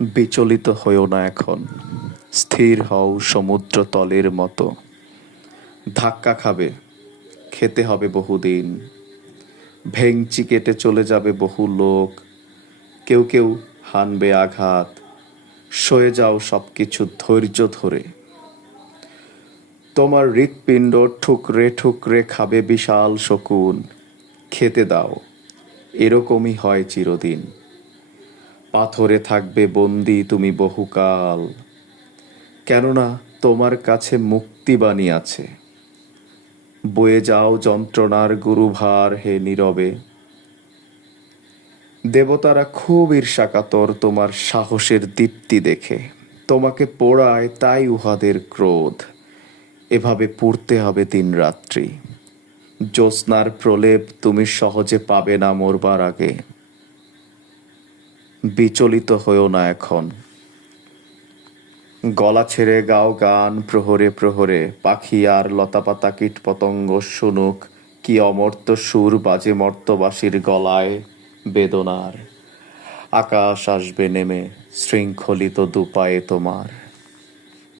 বিচলিত হইও না এখন, স্থির হও সমুদ্র তলের মতো। ধাক্কা খাবে, খেতে হবে বহুদিন, ভেংচি কেটে চলে যাবে বহু লোক, কেউ কেউ হানবে আঘাত। সয়ে যাও সব কিছু ধৈর্য ধরে। তোমার হৃৎপিণ্ড ঠুকরে ঠুকরে খাবে বিশাল শকুন। খেতে দাও, এরকমই হয় চিরদিন। পাথরে থাকবে বন্দি তুমি বহুকাল, কেননা তোমার কাছে মুক্তিবাণী আছে। বয়ে যাও যন্ত্রণার গুরুভার হে নীরবে। দেবতারা খুব ঈর্ষাকাতর তোমার সাহসের দীপ্তি দেখে। তোমাকে পোড়ায় তাই উহাদের ক্রোধ। এভাবে পুড়তে হবে দিনরাত্রি। জ্যোৎস্নার প্রলেপ তুমি সহজে পাবে না মরবার আগে। বিচলিত হইও না এখন, গলা ছেড়ে গাও গান প্রহরে প্রহরে। পাখি আর লতাপাতা কীট পতঙ্গ শুনুক, কি অমর্ত্য সুর বাজে মর্ত্যবাসীর গলায় বেদনার। আকাশ আসবে নেমে শৃঙ্খলিত দুপায়ে তোমার।